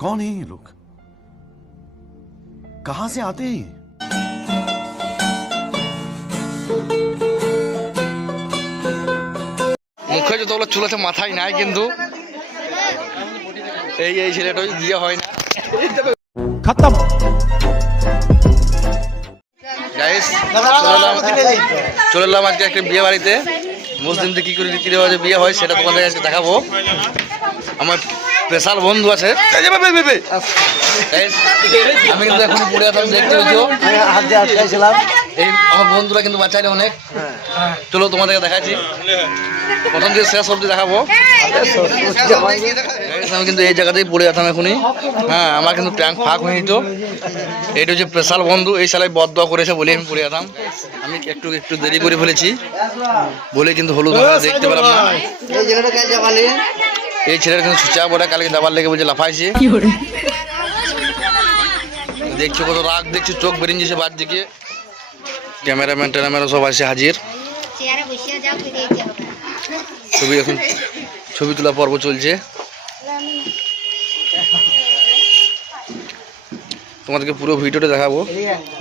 कौन है ये लोग कहां से आते हैं ये? মুখে যতগুলো চুল আছে মাথায় নাই কিন্তু এই এই ছেলেটা বিয়ে হয় না खत्म গাইস চলে এলাম চলে এলাম আজকে একটা বিয়ে বাড়িতে মুসলিমদের কি করে রীতি রেওয়াজে বিয়ে হয় সেটা তোমাদের আজকে দেখাবো আমার স্পেশাল বন্ধু আছে। আমি কিন্তু এখন পড়ে আছি দেখতে আটকাইছিলাম। এই আমার বন্ধুরা কিন্তু বাচ্চাইলে অনেক। চলো তোমাদেরকে দেখাচ্ছি। প্রথম থেকে শেষ অব্দি দেখাবো। আমি কিন্তু এই জায়গাতেই পড়ে যেতাম এখনই। হ্যাঁ আমার কিন্তু ট্যাঙ্ক ফাঁক হয়ে যেত এইটা হচ্ছে স্পেশাল বন্ধু। এই সালাই বদ করেছে বলে আমি পড়ে যেতাম আমি একটু একটু দেরি করে ফেলেছি। বলে কিন্তু হলুদ দেখতে পেলাম না। এই ছেলের কিন্তু সুচা বলে কালকে দাবার লেগে বলছে লাফাইছে। দেখছ কত রাগ দেখছি চোখ বেরিয়ে বার দিকে। ক্যামেরাম্যান ট্যামেরা সব আসে হাজির। ছবি এখন ছবি তোলা পর্ব চলছে। তোমাদেরকে পুরো ভিডিওটা দেখাবো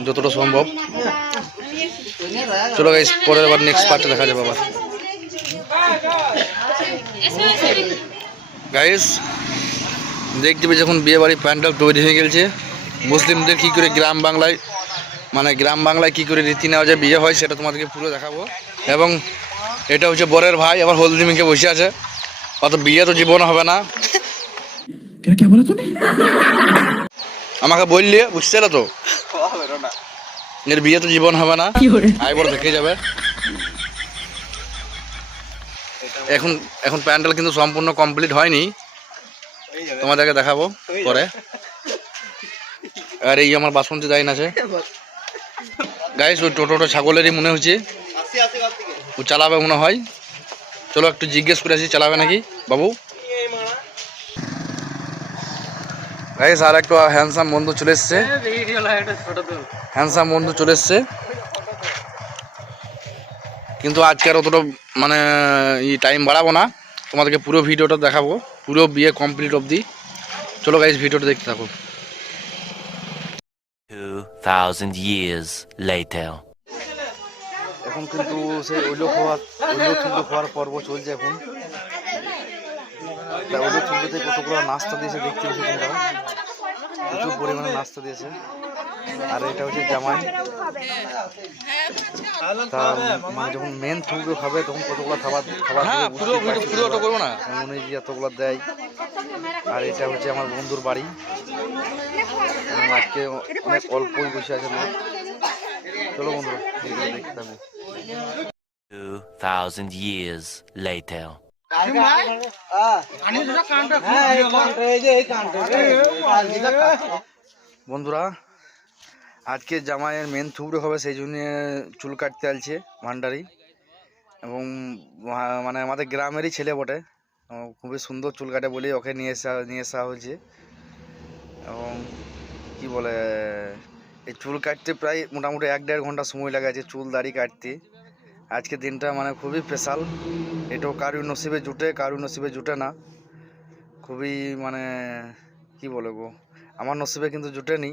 যতটা সম্ভব। চলো গাইস পরের আবার নেক্সট পার্টটা দেখা যাবে আবার। গাইস দেখতে পেয়ে যখন বিয়ে বাড়ি প্যান্ডেল তৈরি হয়ে গেছে মুসলিমদের কি করে গ্রাম বাংলায় মানে গ্রাম বাংলায় কি করে রীতি নেওয়া যায় বিয়ে হয় সেটা তোমাদেরকে পুরো দেখাবো। এবং এটা হচ্ছে বরের ভাই আবার হলদি মিকে বসে আছে। অত বিয়ে তো জীবন হবে না। আমাকে বললি বুঝতে তো এর বিয়ে তো জীবন হবে না। আই বড় দেখে যাবে। এখন এখন প্যান্ডেল কিন্তু সম্পূর্ণ কমপ্লিট হয়নি। তোমাদেরকে দেখাবো পরে। আর এই আমার বাসন্তী দাইন আছে গাইস ওই টোটোটো ছাগলেরই মনে হচ্ছে। ও চালাবে মনে হয়। চলো একটু জিজ্ঞেস করে আসি চালাবে নাকি? বাবু? গাইস আর একটু হ্যান্ডসাম বন্ধু চলে এসছে। হ্যান্ডসাম বন্ধু চলে এসছে। কিন্তু আজকে আর অতটা মানে ই টাইম বাড়াবো না। তোমাদেরকে পুরো ভিডিওটা দেখাবো। পুরো বিয়ে কমপ্লিট অবধি। চলো গাইস ভিডিওটা দেখতে থাকো। 2,000 years later. এখন কিন্তু সেই থুল্লো খাওয়ার পর্ব চলছে এখন। কতগুলো নাস্তা দিয়েছে দেখতে পেয়েছ তোমরা? প্রচুর পরিমাণে নাস্তা দিয়েছে। আর এটা হচ্ছে জামাই তা মানে যখন মেন থুলগুলো খাবে তখন কতগুলো খাবার খাবার হ্যাঁ পুরো পুরো ওটা করব না মনে যে এতগুলো দেয় আর এটা হচ্ছে আমার বন্ধুর বাড়ি আজকে অনেক অল্পই বসে আছে লোক চলো বন্ধুরা ভিডিও দেখতে থাকো 2,000 years later. বন্ধুরা আজকে জামাইয়ের মেন থুবড়ো হবে, সেই জন্য চুল কাটতে আলছে ভান্ডারি। এবং মানে আমাদের গ্রামেরই ছেলে বটে। খুবই সুন্দর চুল কাটে বলেই ওকে নিয়ে আসা নিয়ে আসা হয়েছে। এবং কি বলে, এই চুল কাটতে প্রায় মোটামুটি এক দেড় ঘণ্টা সময় লাগে আছে চুল দাড়ি কাটতে। আজকে দিনটা মানে খুবই স্পেশাল এটাও কারুর নসিবে জুটে, কারুর নসিবে জুটে না। খুবই মানে কি বলে গো আমার নসিবে কিন্তু জুটেনি।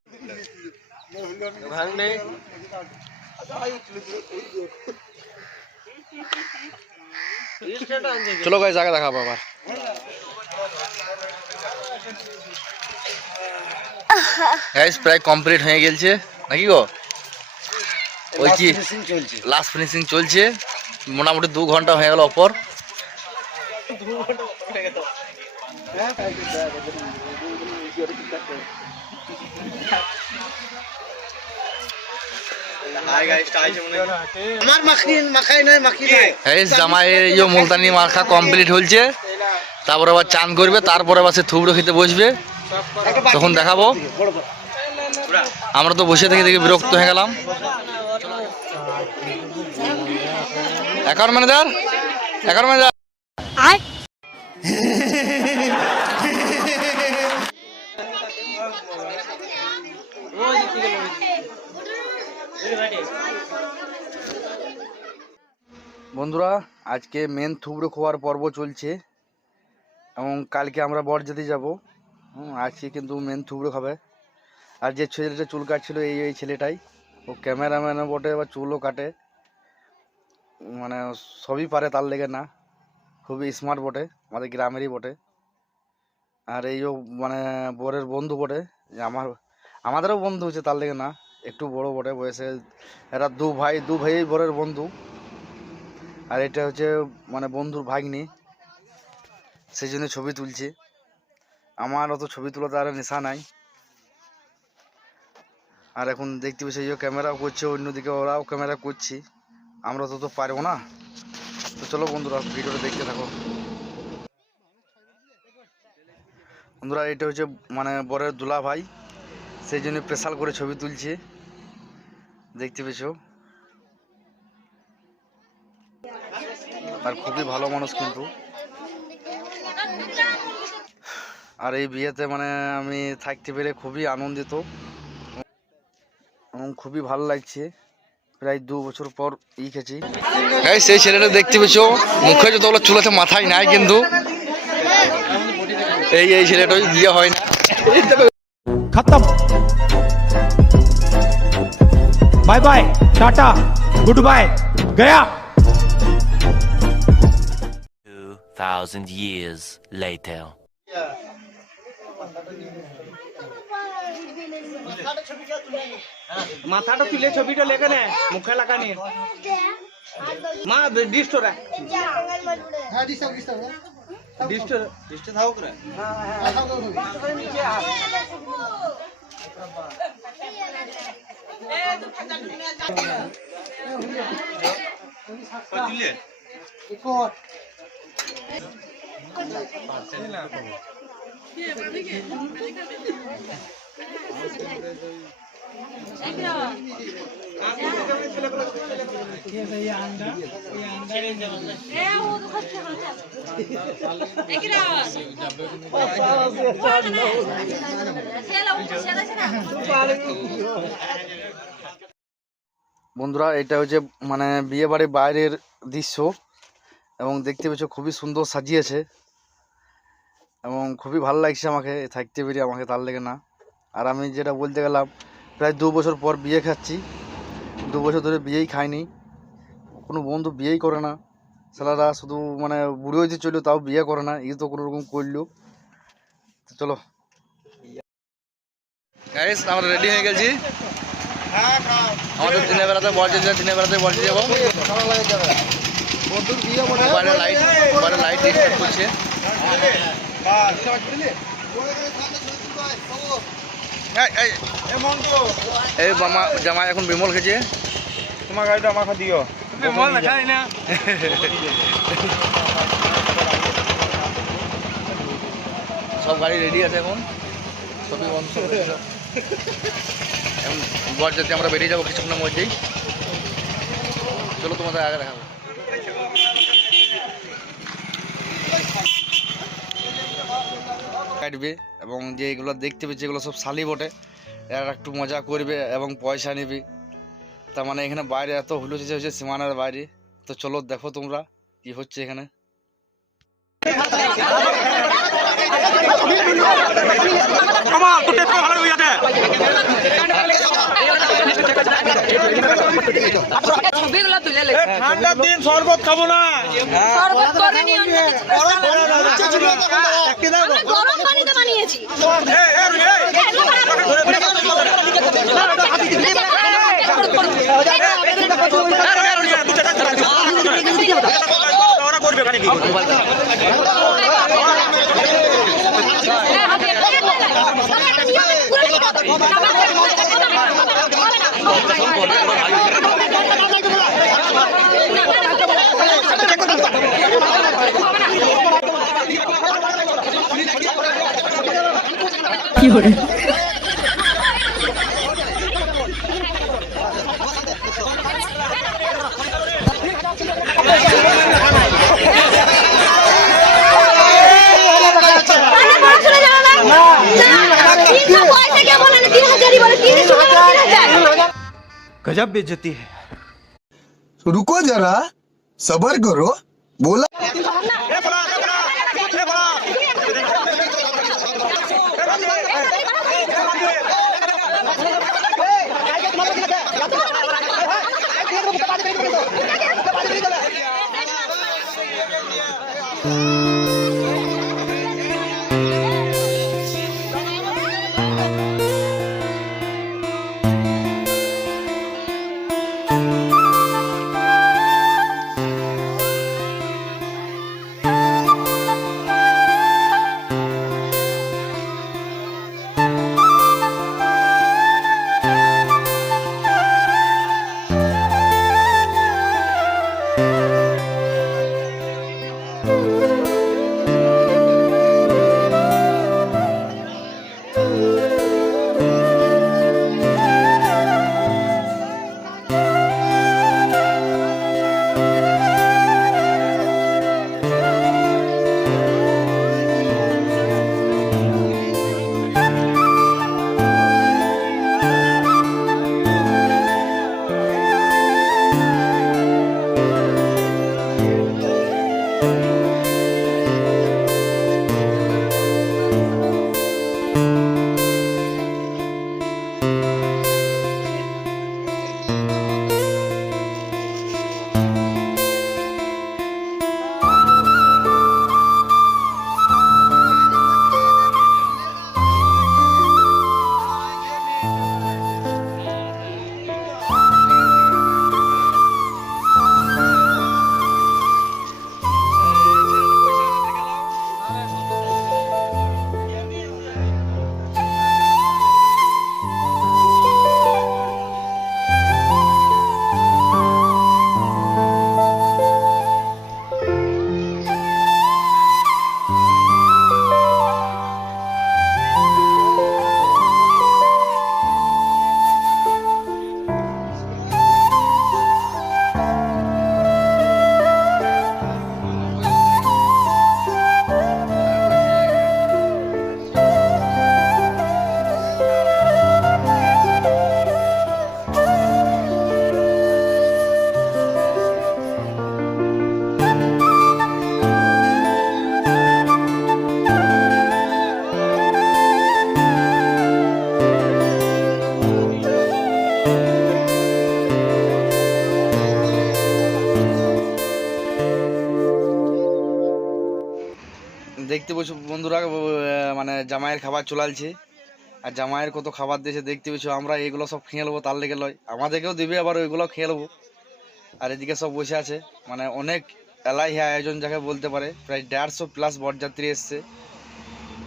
চলো গাইজ আগে দেখাবো আবার গাইজ প্রায় কমপ্লিট হয়ে গেছে নাকি গো ওই কি চলছে লাস্ট ফিনিশিং চলছে মোটামুটি দু ঘণ্টা হয়ে গেল অপর আমার মাখি মাখাই নাই মাখি নাই গাইজ জামাইয়ের মুলতানি মার্কা কমপ্লিট হয়েছে তারপরে আবার চান করবে তারপরে আবার সে থুবড়ো খেতে বসবে। তখন দেখাবো। আমরা তো বসে থেকে থেকে বিরক্ত হয়ে গেলাম। অ্যাকাউন্ট ম্যানেজার এখন ম্যানেজার। বন্ধুরা, আজকে মেন থুবড়ো খোয়ার পর্ব চলছে এবং কালকে আমরা বরযাত্রী যাব। আজকে কিন্তু মেন থুবড়ো খাবে। আর যে ছেলেটা চুল কাটছিল, এই এই ছেলেটাই। ও ক্যামেরাম্যানও বটে বা চুলও কাটে। মানে সবই পারে তার লেগে না। খুবই স্মার্ট বটে, আমাদের গ্রামেরই বটে। আর এইও মানে বরের বন্ধু বটে, যে আমার, আমাদেরও বন্ধু হচ্ছে তার লেগে না। একটু বড় বটে বয়সে এরা দু ভাই দু ভাই বরের বন্ধু। আর এটা হচ্ছে মানে বন্ধুর ভাগ্নি। সেই জন্য ছবি তুলছে। আমার অত ছবি তোলাতে আর নেশা নাই। আর এখন দেখতে পাচ্ছি যে ক্যামেরাও করছে, অন্যদিকে ওরাও ক্যামেরা করছি। আমরা তো তো পারব না। তো চলো বন্ধুরা, ভিডিওটা দেখতে থাকো। বন্ধুরা, এটা হচ্ছে মানে বরের দুলা ভাই সেই জন্য স্পেশাল করে ছবি তুলছে। দেখতে পেয়েছ? আর খুবই ভালো মানুষ কিন্তু। আর এই বিয়েতে মানে আমি থাকতে পেরে খুবই আনন্দিত। এবং খুবই ভালো লাগছে। প্রায় দু বছর পর ই খেছি সেই ছেলেটা দেখতে পেয়েছ? মুখে যত চুল আছে, মাথায় নাই কিন্তু। এই এই ছেলেটাই বিয়ে হয় না খতম। Bye bye, tata, good bye, Gaya. Thousand years later. মাথাটা তুলে ছবিটা লেখে নে মুখে লাগা নিয়ে মা ডিস্টোরা ডিস্টোর ডিস্টো থাকুক রে বন্ধুরা এটা হচ্ছে মানে বিয়ে বাড়ির বাইরের দৃশ্য। এবং দেখতে পেয়েছ খুবই সুন্দর সাজিয়েছে। এবং খুবই ভালো লাগছে আমাকে থাকতে পেরে, আমাকে তার লেগে না। আর আমি যেটা বলতে গেলাম, প্রায় দু বছর পর বিয়ে খাচ্ছি। দু বছর ধরে বিয়েই খাইনি। কোনো বন্ধু বিয়েই করে না। ছেলেরা শুধু মানে বুড়ি হয়েছে চলল তাও বিয়ে করে না। এই তো কোনো রকম করল। চলো। গাইস আমরা রেডি হয়ে গেছি। আমাদের দিনের বেলাতে বলছে দিনের বেলাতে বলছে যাব। লাইট লাইট ডিস্টার্ব করছে এই, মামা জামাই এখন বিমল খেয়েছে। তোমার গাড়িটা আমাকে দিও। মন না খাই না। সব গাড়ি রেডি আছে এখন। সবই বন্ধ। এখন বর যাতে আমরা বেরিয়ে যাব কিছুক্ষণের মধ্যেই। চলো তোমাদের আগে দেখাবো। কাটবে এবং যে এগুলো দেখতে পেয়েছে এগুলো সব শালি বটে। এরা একটু মজা করবে এবং পয়সা নেবে। তার মানে এখানে বাইরে এত হুলুচে হচ্ছে সীমানার বাইরে। তো চলো দেখো তোমরা কি হচ্ছে এখানে। ছবিগুলো তুলে ঠান্ডার দিন শরবত খাব না। শরবত করে নি অন্য কিছু আমরা গরম পানিতে বানিয়েছি ওরা করবে খালি কি হবে गजब बेइज्जती है। रुको जरा सबर करो। बोला। দেখতে বন্ধুরা মানে জামাইয়ের খাবার চলালছে। আর জামাইয়ের কত খাবার দিয়েছে দেখতে পাচ্ছ আমরা এগুলো সব খেয়ে নেব, তার লেগে লয়। আমাদেরকেও দিবে, আবার ওইগুলো খেয়ে নেব। আর এদিকে সব বসে আছে। মানে অনেক এলাই আয়োজন যাকে বলতে পারে। প্রায় দেড়শো প্লাস বরযাত্রী এসছে।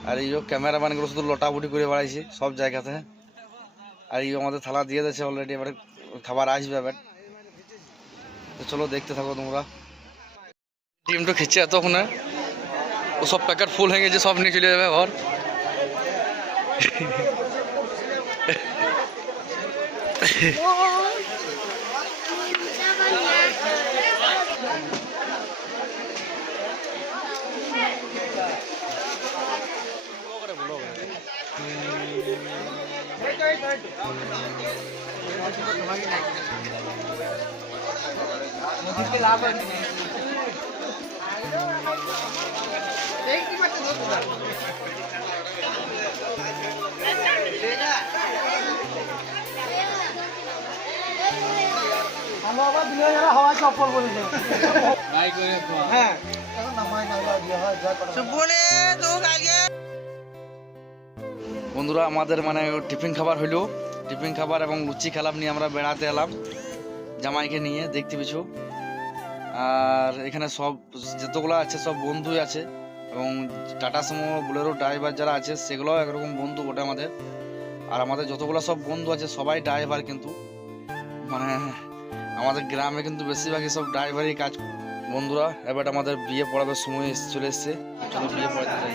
আর এই ক্যামেরাম্যানগুলো শুধু লোটাবুটি করে বেড়াইছে সব জায়গাতে। আর এই আমাদের থালা দিয়ে দিয়েছে অলরেডি এবার খাবার আসবে এবার তো চলো দেখতে থাকো তোমরা। ডিমটা খেচ্ছে এতক্ষণে। वो सब पैकेट फुल हैं जो सब निकले जाए घर लाभ हम्म। বন্ধুরা, আমাদের মানে টিফিন খাবার হইল। টিফিন খাবার এবং লুচি খেলাম নিয়ে আমরা বেড়াতে এলাম জামাইকে নিয়ে, দেখতে পিছু আর এখানে সব, যতগুলো আছে সব বন্ধুই আছে। এবং টাটা সুমো, বুলেরো ড্রাইভার যারা আছে, সেগুলোও একরকম বন্ধু বটে আমাদের। আর আমাদের যতগুলো সব বন্ধু আছে, সবাই ড্রাইভার কিন্তু। মানে আমাদের গ্রামে কিন্তু বেশিরভাগই সব ড্রাইভারই কাজ বন্ধুরা। এবার আমাদের বিয়ে পড়াবার সময় চলে এসছে। চলো বিয়ে পড়াতে যাই।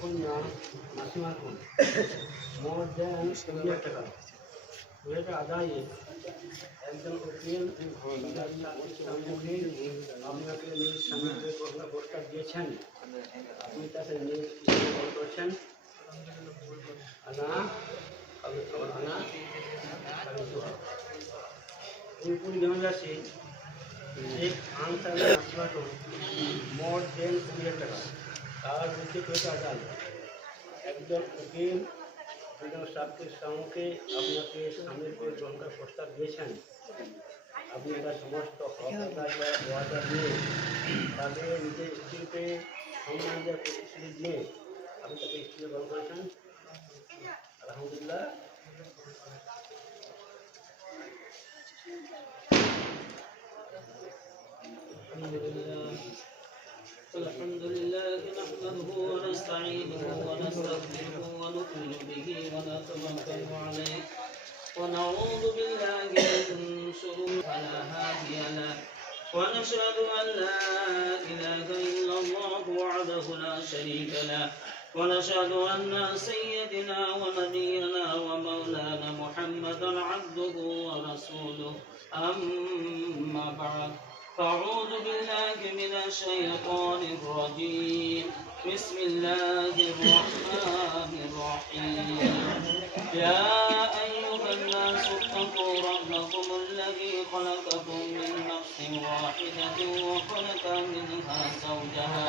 কন্যা মাসিমার মোট দেন কুড়ি হাজার টাকা। হাজার আদায়ে একজন উকিল আপনাকে নিজ স্বামীকে দিয়েছেন। আপনি তাকে নিজ করছেন। আনা আনা এই পুরী জনজাতি এক আনসারের মাসিমার কোন মোট দেন কুড়ি হাজার টাকা। তার হচ্ছে কয়েক আদাল একজন উকিল একজন সাক্ষীর সম্মুখে আপনাকে সামনের করে গ্রহণকার প্রস্তাব দিয়েছেন। আপনি এটা সমস্ত হকার নিয়ে তাদের নিজের স্ত্রীকে সম্মান দেওয়ার প্রতিশ্রুতি দিয়ে আপনি তাকে স্ত্রী গ্রহণ করেছেন? আলহামদুলিল্লাহ। আলহামদুলিল্লাহ। الحمد لله نحمده ونستعينه ونستغفره ونؤمن به ونتوكل عليه. ونعوذ بالله من شرور فلا هادي له. ونشهد أن لا إله إلا الله وحده لا شريك له. ونشهد أن سيدنا ونبينا ومولانا محمدا عبده ورسوله. أما بعد. أعوذ بالله من الشيطان الرجيم. بسم الله الرحمن الرحيم. يا أيها الناس اتقوا ربكم الذي خلقكم من نفس واحدة وخلق منها زوجها.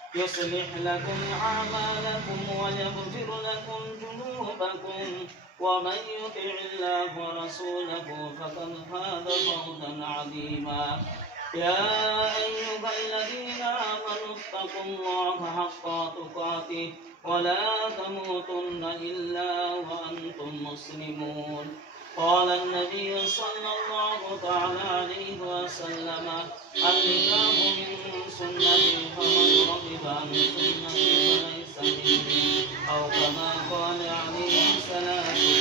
يصلح لكم أعمالكم ويغفر لكم ذنوبكم ومن يطع الله ورسوله فقد فاز فوزا عظيما. يا أيها الذين آمنوا اتقوا الله حق تقاته ولا تموتن إلا وأنتم مسلمون. قال النبي صلى الله تعالى عليه وسلم النكاح من سنتي فمن رغب عن سنتي فليس مني أو كما قال عليه الصلاة تسليما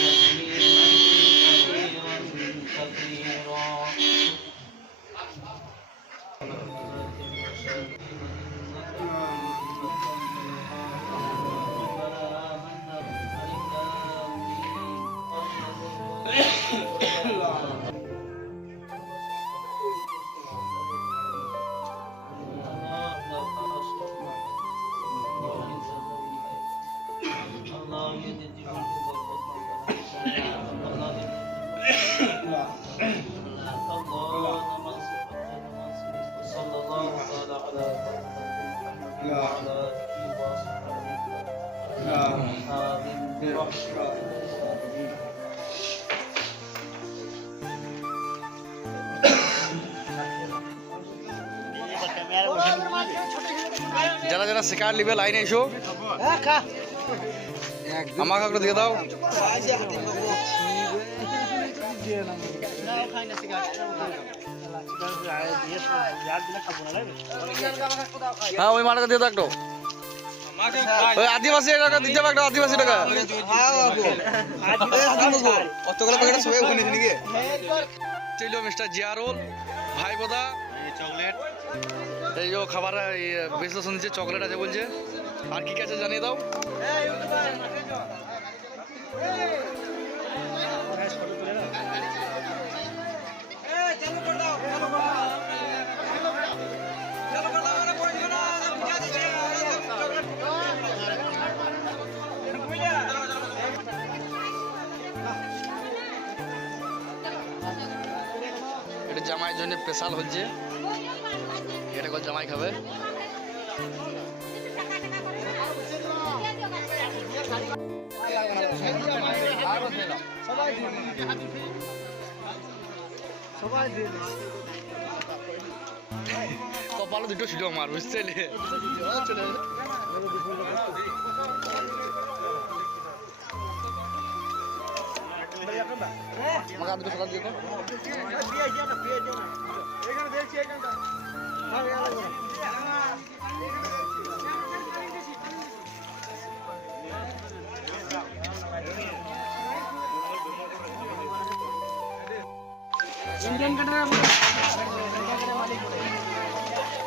যারা যারা শেখার নিবে লাইনে এসো। আমাকে একটু দিয়ে দাও। হ্যাঁ ওই মাটাকে দিয়ে একটু। ওই আদিবাসী টাকা দিতে একটা আদিবাসী টাকা। অতগুলো প্যাকেট সবাই ওখানে নিয়ে ছিল মিস্টার জিয়ারুল ভাই বোদা চকলেট এই যে খাবার বেশ শুনছে চকলেট আছে বলছে। আর কি আছে জানিয়ে দাও। স্পেশাল হচ্ছে এটা কল জামাই খাবে কপালে দুটো ছিল আমার বুঝতে আমাকে আদু সকাল দিয়ে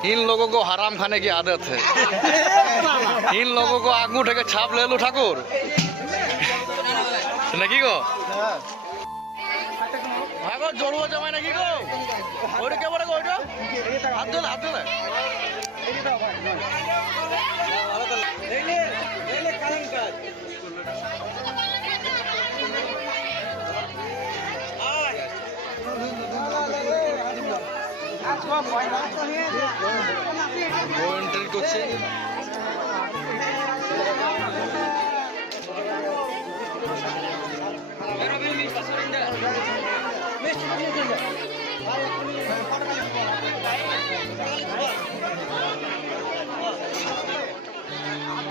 इन लोगों को हराम खाने की आदत है इन लोगों को आग उठे के छाप ले लो ठाकुर নাকি গো হ্যাঁ গো জড়ুয়া জামাই নাকি গো? ওইটা কে বলে ওইটা? হাত ধরে হাত ধরে করছে।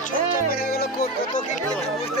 চুপচাপ দেখা গেল কত কি বুঝতে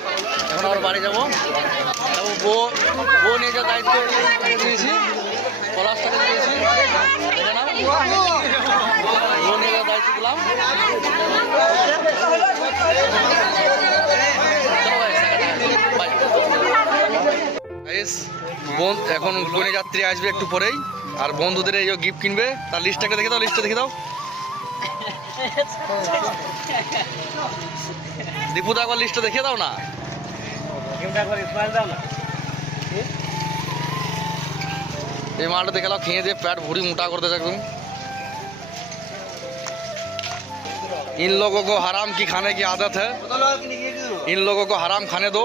এখন বাড়ি যাব। তারপর বউ নিয়ে যাওয়ার দায়িত্ব দিয়েছি, পলাশটাকে দিয়েছি বউ নিয়ে যাওয়ার দায়িত্ব দিলাম। এখন কনে যাত্রী আসবে একটু পরেই, আর বন্ধুদের এই গিফট কিনবে, তার লিস্টটাকে দেখে দাও লিস্টটা দেখে দাও। দীপুদা একবার লিস্টটা দেখিয়ে দাও না। এই মালটা দেখে দাও খেয়ে দিয়ে পেট ভুড়ি মোটা করতে একদম इन लोगों को हराम की खाने की आदत है इन लोगों को हराम खाने दो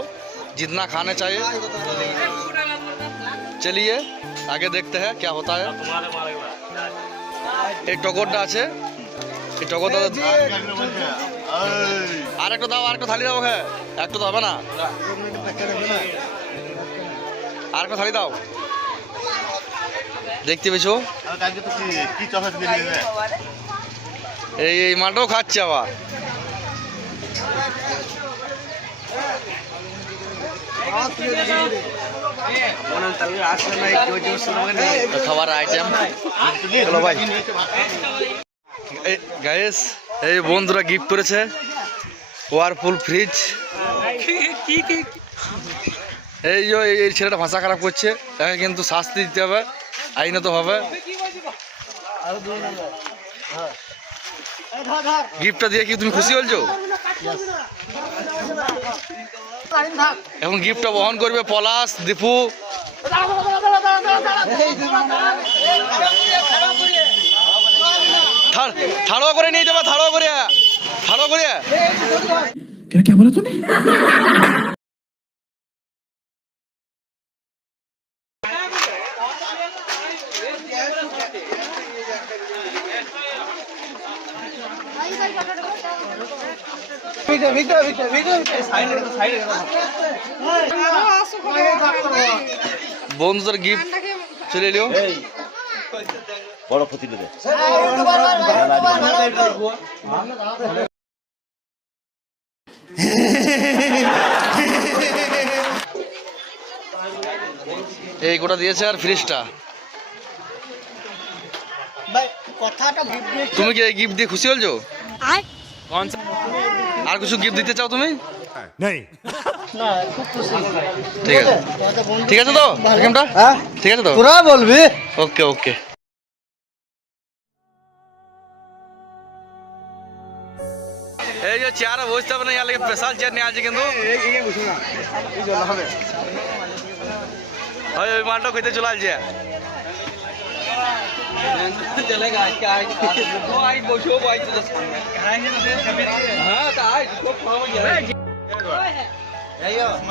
जितना खाने चाहिए चलिए आगे देखते हैं क्या होता है এই টগরটা আছে এই টগরটা আর একটা দাও আর একটা থালি দাও হ্যাঁ। একটা তো হবে না? আর একটা থালি দাও। দেখতে পেয়েছ? এই এই খাচ্ছে আবার। খাবার আইটেম ভাই। গাইস এই বন্ধুরা গিফট করেছে। ওয়ারফুল ফ্রিজ এই যে এই- ছেলেটা ভাষা খারাপ করছে, তাকে কিন্তু শাস্তি দিতে হবে আইনত হবে গিফটটা দিয়ে কি তুমি খুশি হলছো এখন গিফটটা বহন করবে পলাশ, দীপু। থাড়ো করে নিয়ে যাবে থাড়ো করে থাড়ো করে। ভিতরে ভিতরে সাইডে সাইডে বন্ধুদের গিফট চলে এলিও বড় ক্ষতি দেবে এই গোটা দিয়েছে আর ফ্রিজটা। তুমি কি এই গিফট দিয়ে খুশি হলছো আর কিছু গিফট দিতে চাও তুমি? ঠিক আছে। ঠিক আছে তো? হ্যাঁ? ঠিক আছে তো? তোরা বলবি। ওকে ওকে। বুঝতে হবে না ইয়ার লাগে স্পেশাল চাটনি আছে কিন্তু ওই ওই মালটা খেতে চলে আসছে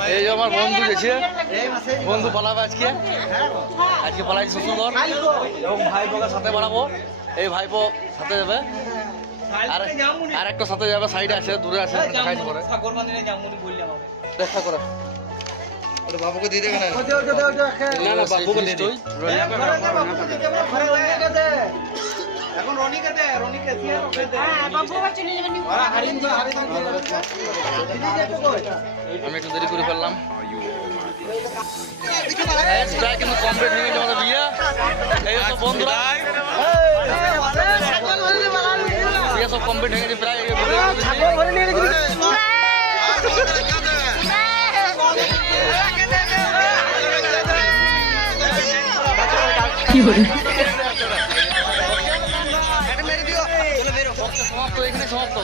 এই যে আমার বন্ধু গেছে বন্ধু পালাবে আজকে আজকে পালাইছে শ্বশুরঘর এবং ভাইপোকে সাথে বাড়াবো এই ভাইপো সাথে যাবে আর আর একটা সাথে যাবে সাইডে আছে দূরে আছে দেখাই পরে সাগর বাঁধনে জামুনি বললাম দেখা করে ওটা বাবুকে দিয়ে দেবে না না না বাবুকে দে দে এখন রনিকে দে রনিকে দিয়ে রনিকে দে আমি একটু দেরি করে ফেললাম প্রায় কিন্তু কমপ্লিট হয়ে গেছে আমাদের বিয়ে এই বন্ধুরা সব কমপ্লিট হয়ে গেছে প্রায় সমাপ্ত এখানে সমাপ্ত।